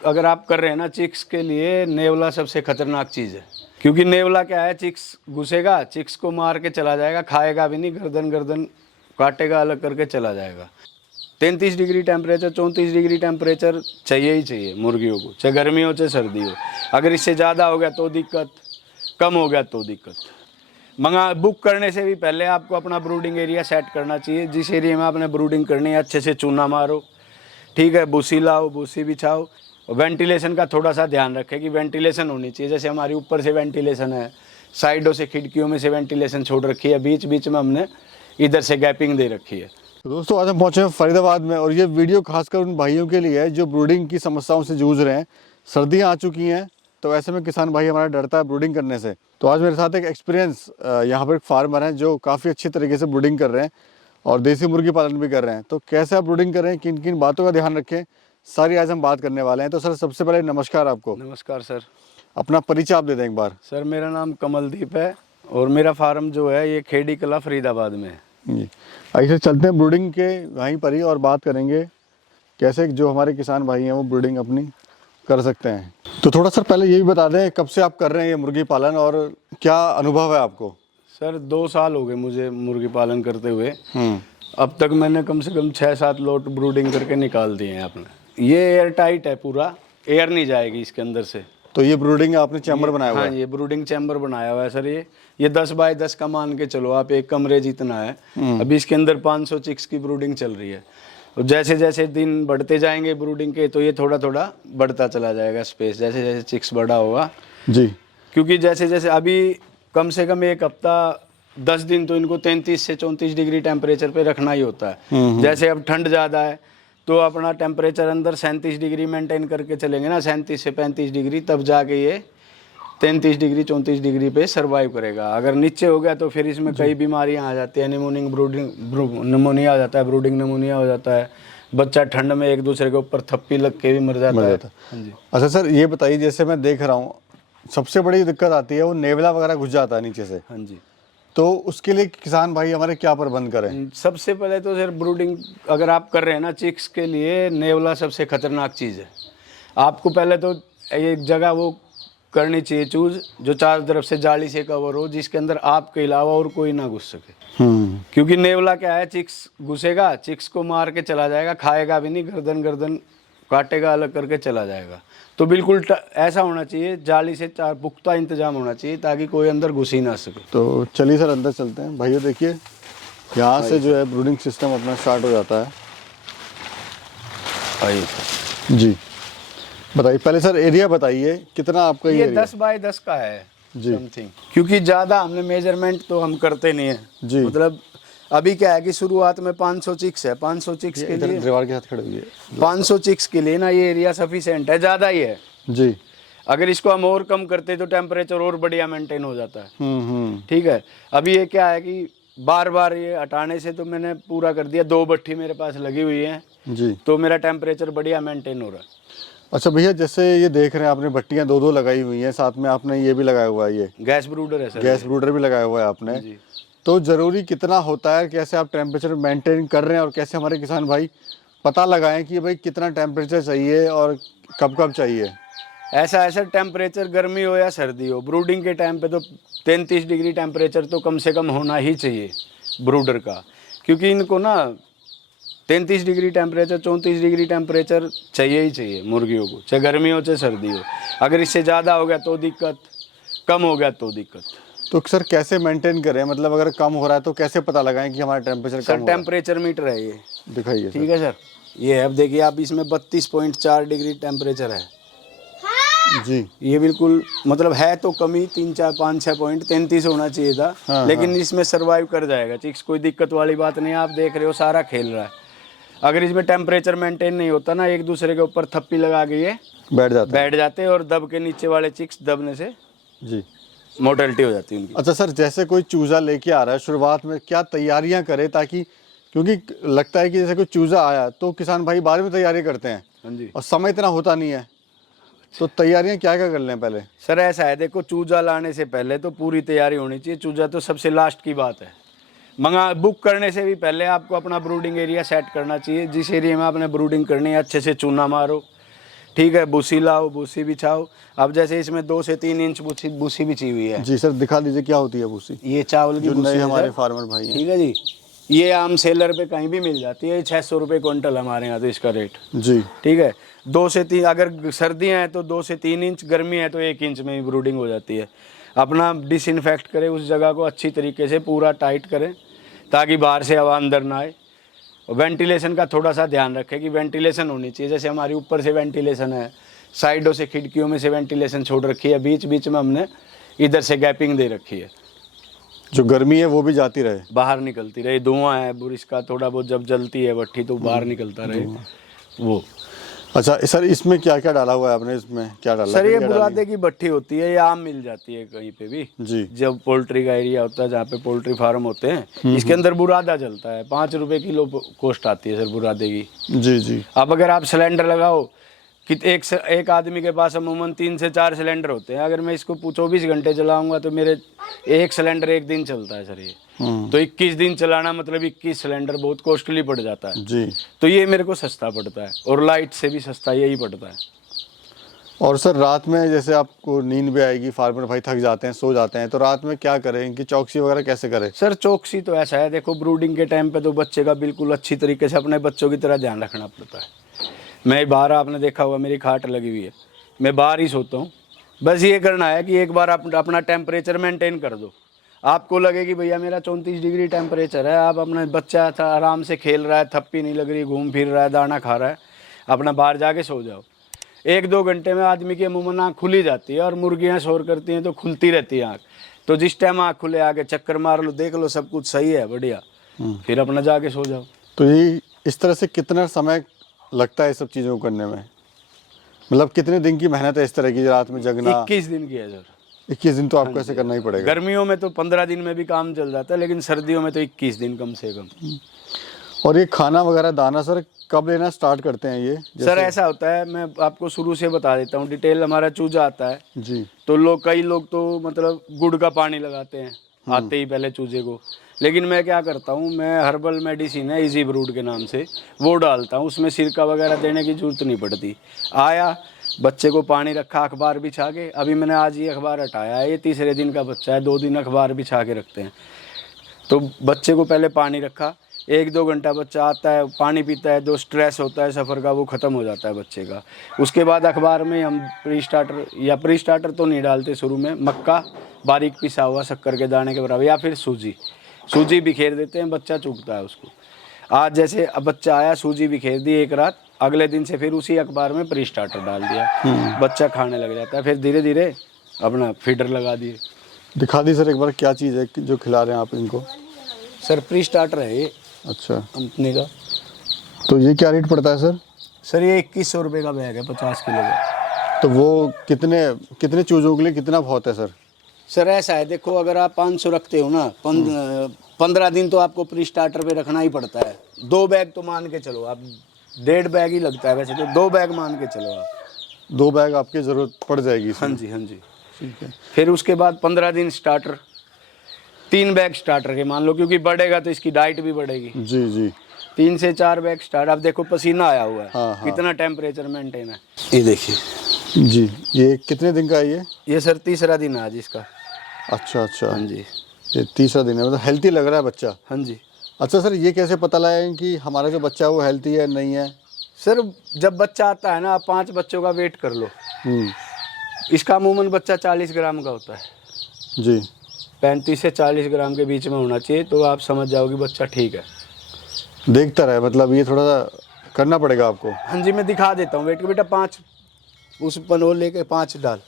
अगर आप कर रहे हैं ना चिक्स के लिए, नेवला सबसे खतरनाक चीज़ है। क्योंकि नेवला क्या है, चिक्स घुसेगा, चिक्स को मार के चला जाएगा, खाएगा भी नहीं, गर्दन गर्दन काटेगा, अलग करके चला जाएगा। 33 डिग्री टेम्परेचर, 34 डिग्री टेम्परेचर चाहिए ही चाहिए मुर्गियों को, चाहे गर्मी हो चाहे सर्दी हो। अगर इससे ज़्यादा हो गया तो दिक्कत, कम हो गया तो दिक्कत। बुक करने से भी पहले आपको अपना ब्रूडिंग एरिया सेट करना चाहिए। जिस एरिया में आपने ब्रूडिंग करनी है अच्छे से चूना मारो, ठीक है, भूसी लाओ, भूसी बिछाओ। वेंटिलेशन का थोड़ा सा ध्यान रखें कि वेंटिलेशन होनी चाहिए। जैसे हमारी ऊपर से वेंटिलेशन है, साइडों से खिड़कियों में से वेंटिलेशन छोड़ रखी है, बीच बीच में हमने इधर से गैपिंग दे रखी है। तो दोस्तों आज हम पहुंचे हैं फरीदाबाद में, और ये वीडियो खासकर उन भाइयों के लिए है जो ब्रूडिंग की समस्याओं से जूझ रहे हैं। सर्दियां आ चुकी हैं, तो ऐसे में किसान भाई हमारा डरता है ब्रूडिंग करने से। तो आज मेरे साथ एक एक्सपीरियंस यहाँ पर एक फार्मर हैं जो काफ़ी अच्छी तरीके से ब्रूडिंग कर रहे हैं और देसी मुर्गी पालन भी कर रहे हैं। तो कैसे आप ब्रूडिंग कर रहे हैं, किन किन बातों का ध्यान रखें, सारी आज हम बात करने वाले हैं। तो सर सबसे पहले नमस्कार आपको। नमस्कार सर। अपना परिचय आप दे दें एक बार। सर मेरा नाम कमलदीप है और मेरा फार्म जो है ये खेड़ी कला फरीदाबाद में है जी। आइए चलते हैं ब्रूडिंग के वहीं पर ही और बात करेंगे कैसे जो हमारे किसान भाई हैं वो ब्रूडिंग अपनी कर सकते हैं। तो थोड़ा सर पहले ये भी बता दें कब से आप कर रहे हैं ये मुर्गी पालन और क्या अनुभव है आपको। सर 2 साल हो गए मुझे मुर्गी पालन करते हुए। अब तक मैंने कम से कम 6-7 लोट ब्रूडिंग करके निकाल दिए हैं अपने। ये एयर टाइट है, पूरा एयर नहीं जाएगी इसके अंदर से। तो ये ब्रूडिंग आपने चैम्बर बनाया हुआ है? हाँ, ये ब्रूडिंग चैम्बर बनाया हुआ है सर। ये 10 बाय 10 का मान के चलो आप, एक कमरे जितना है। अभी इसके अंदर 500 चिक्स की ब्रूडिंग चल रही है। और जैसे जैसे दिन बढ़ते जाएंगे ब्रूडिंग के, तो ये थोड़ा थोड़ा बढ़ता चला जाएगा स्पेस, जैसे जैसे चिक्स बड़ा होगा जी। क्योंकि जैसे जैसे अभी कम से कम एक हफ्ता 10 दिन तो इनको 33 से 34 डिग्री टेम्परेचर पे रखना ही होता है। जैसे अब ठंड ज़्यादा है तो अपना टेम्परेचर अंदर 37 डिग्री मेंटेन करके चलेंगे ना, 37 से 35 डिग्री, तब जाके ये 33 डिग्री 34 डिग्री पे सरवाइव करेगा। अगर नीचे हो गया तो फिर इसमें कई बीमारियां आ जाती है। निमोनिया आ जाता है, ब्रूडिंग निमोनिया हो जाता है। बच्चा ठंड में एक दूसरे के ऊपर थप्पी लग के भी मर जाता है। हाँ जी। अच्छा सर ये बताइए, जैसे मैं देख रहा हूँ सबसे बड़ी दिक्कत आती है वो नेवला वगैरह घुस जाता है नीचे से। हाँ जी। तो उसके लिए किसान भाई हमारे क्या प्रबंध करें? सबसे पहले तो सर ब्रूडिंग अगर आप कर रहे हैं ना चिक्स के लिए, नेवला सबसे खतरनाक चीज़ है। आपको पहले तो एक जगह वो करनी चाहिए चूज जो चारों तरफ से जाली से कवर हो, जिसके अंदर आपके अलावा और कोई ना घुस सके। क्योंकि नेवला क्या है, चिक्स घुसेगा, चिक्स को मार के चला जाएगा, खाएगा भी नहीं, गर्दन गर्दन काटेगा, अलग करके चला जाएगा। तो बिल्कुल ऐसा होना चाहिए, जाली से पुख्ता इंतजाम होना चाहिए ताकि कोई अंदर घुस ही ना सके। तो चलिए सर अंदर चलते हैं। भाइयों देखिए यहाँ से जो है ब्रूडिंग सिस्टम अपना स्टार्ट हो जाता है। आइए जी बताइए, पहले सर एरिया बताइए कितना आपका ये एरिया? 10 बाय 10 का है जी समथिंग। क्योंकि ज़्यादा हमने मेजरमेंट तो हम करते नहीं है जी। मतलब अभी क्या है कि शुरुआत में 500 चिक्स है। 500 चिक्स के लिए दीवार के साथ खड़े हुए 500 चिक्स के लिए ना ये एरिया सफिशिएंट है, ज़्यादा ही है जी। अगर इसको हम और कम करते तो टेम्परेचर और बढ़िया मेंटेन हो जाता है। ठीक है। अभी ये क्या है कि बार बार ये हटाने से तो मैंने पूरा कर दिया। 2 भट्ठी मेरे पास लगी हुई है जी, तो मेरा टेम्परेचर बढ़िया मेंटेन हो रहा है। अच्छा भैया जैसे ये देख रहे हैं आपने भट्टियां 2-2 लगाई हुई हैं, साथ में आपने ये भी लगाया हुआ है, ये गैस ब्रूडर है सर। गैस ब्रूडर भी लगाया हुआ है आपने जी। तो ज़रूरी कितना होता है, कैसे आप टेम्परेचर मेंटेन कर रहे हैं और कैसे हमारे किसान भाई पता लगाएं कि भाई कितना टेम्परेचर चाहिए और कब कब चाहिए? ऐसा टेम्परेचर गर्मी हो या सर्दी हो, ब्रूडिंग के टाइम पे तो 33 डिग्री टेम्परेचर तो कम से कम होना ही चाहिए ब्रूडर का। क्योंकि इनको ना 33 डिग्री टेम्परेचर 34 डिग्री टेम्परेचर चाहिए ही चाहिए मुर्गियों को, चाहे गर्मी हो चाहे सर्दी हो। अगर इससे ज़्यादा हो गया तो दिक्कत, कम हो गया तो दिक्कत। तो सर कैसे मेंटेन करें, मतलब अगर कम हो रहा है तो कैसे पता लगाएं कि हमारा टेम्परेचर कम हो रहा है? टेम्परेचर मीटर है ये, दिखाइए। ठीक है सर, ये है। अब देखिए आप, इसमें 32.4 डिग्री टेम्परेचर है जी। ये बिल्कुल मतलब है तो कमी 3-4-5-6 पॉइंट 33 होना चाहिए था। हाँ, लेकिन हाँ। इसमें सरवाइव कर जाएगा चिक्स, कोई दिक्कत वाली बात नहीं है। आप देख रहे हो सारा खेल रहा है। अगर इसमें टेम्परेचर मेंटेन नहीं होता ना, एक दूसरे के ऊपर थप्पी लगा के ये बैठ जाते और दब के नीचे वाले चिक्स दबने से जी मोर्टेलिटी हो जाती है उनकी। अच्छा सर जैसे कोई चूजा लेके आ रहा है, शुरुआत में क्या तैयारियां करे ताकि, क्योंकि लगता है कि जैसे कोई चूजा आया तो किसान भाई बाद में तैयारी करते हैं। हाँ जी। और समय इतना होता नहीं है, तो तैयारियां क्या क्या कर लें पहले? सर ऐसा है, देखो चूजा लाने से पहले तो पूरी तैयारी होनी चाहिए। चूजा तो सबसे लास्ट की बात है। बुक करने से भी पहले आपको अपना ब्रूडिंग एरिया सेट करना चाहिए। जिस एरिया में आपने ब्रूडिंग करनी है अच्छे से चूना मारो, ठीक है, भूसी लाओ, भूसी बिछाओ। अब जैसे इसमें 2 से 3 इंच भूसी बिछी हुई है। जी सर, दिखा दीजिए क्या होती है भूसी, ये चावल की जो भूसी नए है हमारे सर। फार्मर भाई हैं। ठीक है जी, ये आम सेलर पे कहीं भी मिल जाती है, 600 रुपये क्विंटल हमारे यहाँ तो इसका रेट। जी ठीक है, 2 से 3, अगर सर्दियाँ हैं तो 2 से 3 इंच, गर्मी है तो 1 इंच में ही ब्रूडिंग हो जाती है। अपना डिसइंफेक्ट करें उस जगह को अच्छी तरीके से, पूरा टाइट करें ताकि बाहर से हवा अंदर ना आए। और वेंटिलेशन का थोड़ा सा ध्यान रखें कि वेंटिलेशन होनी चाहिए। जैसे हमारी ऊपर से वेंटिलेशन है, साइडों से खिड़कियों में से वेंटिलेशन छोड़ रखी है, बीच बीच में हमने इधर से गैपिंग दे रखी है, जो गर्मी है वो भी जाती रहे। बाहर निकलती रहे। धुआं है बुरिश का थोड़ा बहुत, जब जलती है भट्ठी तो बाहर निकलता रहे वो। अच्छा सर, इसमें क्या क्या डाला हुआ है आपने, इसमें क्या डाला सर है? ये क्या डाली बुरादे की भट्ठी होती है, ये आम मिल जाती है कहीं पे भी। जी जब पोल्ट्री का एरिया होता है जहाँ पे पोल्ट्री फार्म होते हैं, इसके अंदर बुरादा चलता है। 5 रुपए किलो कॉस्ट आती है सर बुरादे की। जी जी अब अगर आप सिलेंडर लगाओ कि एक आदमी के पास अमूमन 3 से 4 सिलेंडर होते हैं, अगर मैं इसको 24 घंटे चलाऊंगा तो मेरे एक सिलेंडर एक दिन चलता है सर ये। तो 21 दिन चलाना मतलब 21 सिलेंडर, बहुत कॉस्टली पड़ जाता है। जी। तो ये मेरे को सस्ता पड़ता है, और लाइट से भी सस्ता यही पड़ता है। और सर रात में जैसे आपको नींद भी आएगी, फार्मर भाई थक जाते हैं, सो जाते हैं, तो रात में क्या करें, इनकी चौकसी वगैरह कैसे करें? सर चौकसी तो ऐसा है, देखो ब्रूडिंग के टाइम पे तो बच्चे का बिल्कुल अच्छी तरीके से अपने बच्चों की तरह ध्यान रखना पड़ता है। मैं बाहर, आपने देखा होगा मेरी खाट लगी हुई है, मैं बाहर ही सोता हूँ। बस ये करना है कि एक बार आप अपना टेम्परेचर मेंटेन कर दो। आपको लगे कि भैया मेरा 34 डिग्री टेम्परेचर है, आप अपना बच्चा था आराम से खेल रहा है, थप्पी नहीं लग रही, घूम फिर रहा है, दाना खा रहा है, अपना बाहर जाके सो जाओ। 1-2 घंटे में आदमी की अमूमन आँख खुली जाती है, और मुर्गियाँ शोर करती हैं तो खुलती रहती है आँख। तो जिस टाइम आँख खुले आके चक्कर मार लो, देख लो सब कुछ सही है, बढ़िया, फिर अपना जाके सो जाओ। तो ये इस तरह से कितना समय लगता है सब चीज़ों को करने में, मतलब कितने दिन की मेहनत है इस तरह की, रात में जगना? 21 दिन की है सर। 21 दिन तो आपको ऐसे करना ही पड़ेगा। गर्मियों में तो 15 दिन में भी काम चल जाता है, लेकिन सर्दियों में तो 21 दिन कम से कम। और ये खाना वगैरह दाना सर कब लेना स्टार्ट करते हैं ये? सर ऐसा होता है, मैं आपको शुरू से बता देता हूँ डिटेल। हमारा चूजा आता है जी, तो कई लोग तो मतलब गुड़ का पानी लगाते हैं आते ही पहले चूजे को, लेकिन मैं क्या करता हूँ, मैं हर्बल मेडिसिन है इजी ब्रूड के नाम से, वो डालता हूँ। उसमें सिरका वगैरह देने की जरूरत नहीं पड़ती। आया, बच्चे को पानी रखा, अखबार बिछा के, अभी मैंने आज ये अखबार हटाया है, ये 3रे दिन का बच्चा है, 2 दिन अखबार बिछा के रखते हैं। तो बच्चे को पहले पानी रखा, 1-2 घंटा बच्चा आता है, पानी पीता है, जो स्ट्रेस होता है सफ़र का वो ख़त्म हो जाता है बच्चे का। उसके बाद अखबार में हम प्री स्टार्टर तो नहीं डालते शुरू में, मक्का बारीक पिसा हुआ शक्कर के दाने के बराबर, या फिर सूजी बिखेर देते हैं, बच्चा चूकता है उसको। आज जैसे अब बच्चा आया, सूजी बिखेर दी एक रात, अगले दिन से फिर उसी अखबार में प्री स्टार्टर डाल दिया, बच्चा खाने लग जाता है। फिर धीरे धीरे अपना फीडर लगा दिए। दिखा दी सर एक बार क्या चीज़ है जो खिला रहे हैं आप इनको? सर प्री स्टार्टर है ये अच्छा, कंपनी का। तो ये क्या रेट पड़ता है सर? सर ये 2100 रुपये का बैग है, 50 किलो का। तो वो कितने चूज़ों के लिए कितना बहुत है सर? सर ऐसा है, देखो अगर आप 500 रखते हो ना, 15 दिन तो आपको प्री स्टार्टर पे रखना ही पड़ता है। 2 बैग तो मान के चलो आप, 1.5 बैग ही लगता है वैसे तो, 2 बैग मान के चलो आप। 2 बैग आपकी ज़रूरत पड़ जाएगी हाँ इसमें। जी, हाँ जी। ठीक है। फिर उसके बाद 15 दिन स्टार्टर, 3 बैग स्टार्टर के मान लो, क्योंकि बढ़ेगा तो इसकी डाइट भी बढ़ेगी। जी जी। 3 से 4 बैग स्टार्ट। आप देखो पसीना आया हुआ है, हाँ। कितना टेम्परेचर मेंटेन है, ये देखिए जी। ये कितने दिन का है ये? ये सर 3रा दिन है आज इसका। अच्छा अच्छा, हाँ जी, ये 3रा दिन है, मतलब हेल्थी लग रहा है बच्चा। हाँ जी। अच्छा सर, ये कैसे पता लगाएं कि हमारा जो बच्चा है वो हेल्थी है नहीं है? सर जब बच्चा आता है ना, आप 5 बच्चों का वेट कर लो। इसका अमूमन बच्चा 40 ग्राम का होता है जी। 35 से 40 ग्राम के बीच में होना चाहिए, तो आप समझ जाओगे बच्चा ठीक है। देखता रहे, मतलब ये थोड़ा सा करना पड़ेगा आपको। हाँ जी, मैं दिखा देता हूँ वेट के। बेटा 5 उस पनोल लेके 5 डाल।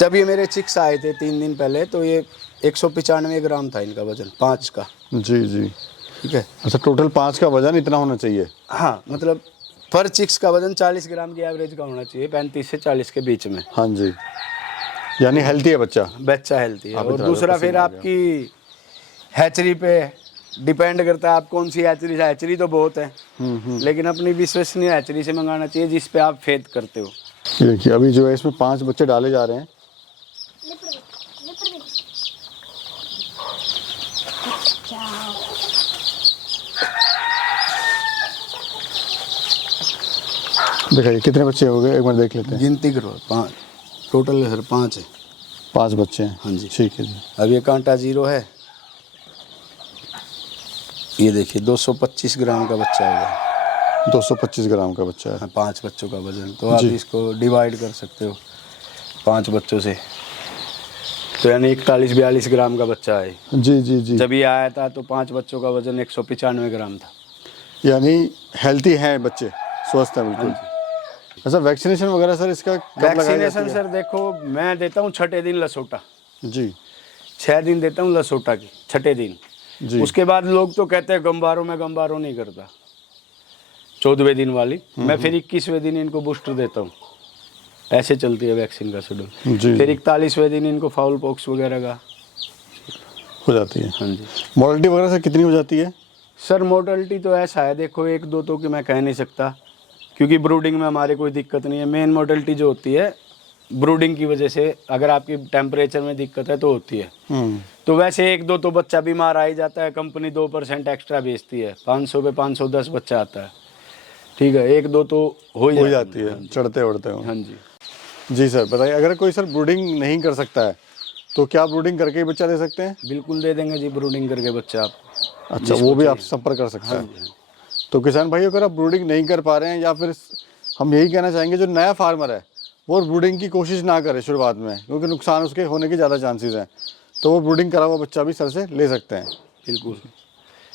जब ये मेरे चिक्स आए थे 3 दिन पहले, तो ये 195 ग्राम था इनका वजन, 5 का। जी जी। ठीक है। अच्छा, टोटल 5 का वजन इतना होना चाहिए? हाँ, मतलब पर चिक्स का वजन 40 ग्राम की एवरेज का होना चाहिए, 35 से 40 के बीच में। हाँ जी, यानी हेल्थी है बच्चा। बच्चा हेल्थी है। आप और इधर दूसरा पसीना फिर आ आपकी हैचरी पे डिपेंड करता है, आप कौन सी हैचरी। हैचरी तो बहुत है, लेकिन अपनी विश्वसनीय हैचरी से मंगाना चाहिए जिस पे आप फेथ करते हो। ये देखिए, अभी जो है इसमें 5 बच्चे डाले जा रहे हैं। दिखाइए कितने बच्चे हो गए, एक बार देख लेते हैं। गिनती करो, 5 टोटल है सर, 5 है। 5 बच्चे हैं। हाँ जी। ठीक है जी। अब ये कांटा 0 है, ये देखिए 225 ग्राम का बच्चा होगा। 225 ग्राम का बच्चा है। 5 बच्चों का वजन, तो आप इसको डिवाइड कर सकते हो 5 बच्चों से, तो यानी 41-42 ग्राम का बच्चा है। जी जी जी। जब ये आया था तो 5 बच्चों का वजन 195 ग्राम था। यानी हेल्थी हैं बच्चे, स्वस्थ हैं बिल्कुल। अच्छा, वैक्सीनेशन वगैरह सर इसका कब लगाई जाती वैक्सीनेशन है? सर देखो, मैं देता हूँ 6ठे दिन लसोटा, जी 6 दिन देता हूँ लसोटा की, 6ठे दिन। जी। उसके बाद लोग तो कहते हैं गंबारो, में गंबारो नहीं करता 14वें दिन वाली, मैं फिर 21वें दिन इनको बूस्टर देता हूँ। ऐसे चलती है वैक्सीन का शेड्यूल। जी। फिर 41वें दिन इनको फाउल पॉक्स वगैरह का हो जाती है। हाँ जी। मॉर्टलिटी वगैरह सर कितनी हो जाती है? सर मोर्टलिटी तो ऐसा है, देखो 1-2 तो कि मैं कह नहीं सकता, क्योंकि ब्रूडिंग में हमारे कोई दिक्कत नहीं है। मेन मोर्टलिटी जो होती है ब्रूडिंग की वजह से, अगर आपकी टेम्परेचर में दिक्कत है तो होती है। तो वैसे 1-2 तो बच्चा बीमार आ ही जाता है, कंपनी 2% एक्स्ट्रा बेचती है, 500 पे 510 बच्चा आता है, ठीक है, 1-2 तो हो ही जाती है, चढ़ते उड़ते हो। हाँ जी। जी सर बताइए, अगर कोई सर ब्रूडिंग नहीं कर सकता है तो क्या ब्रूडिंग करके ही बच्चा दे सकते हैं? बिल्कुल दे देंगे जी, ब्रूडिंग करके बच्चा आप। अच्छा, वो भी आपसे संपर्क कर सकता है। तो किसान भाई अगर आप ब्रूडिंग नहीं कर पा रहे हैं, या फिर हम यही कहना चाहेंगे जो नया फार्मर है वो ब्रूडिंग की कोशिश ना करे शुरुआत में, क्योंकि नुकसान उसके होने के ज़्यादा चांसेस हैं, तो वो ब्रूडिंग करा हुआ बच्चा भी सर से ले सकते हैं। बिल्कुल।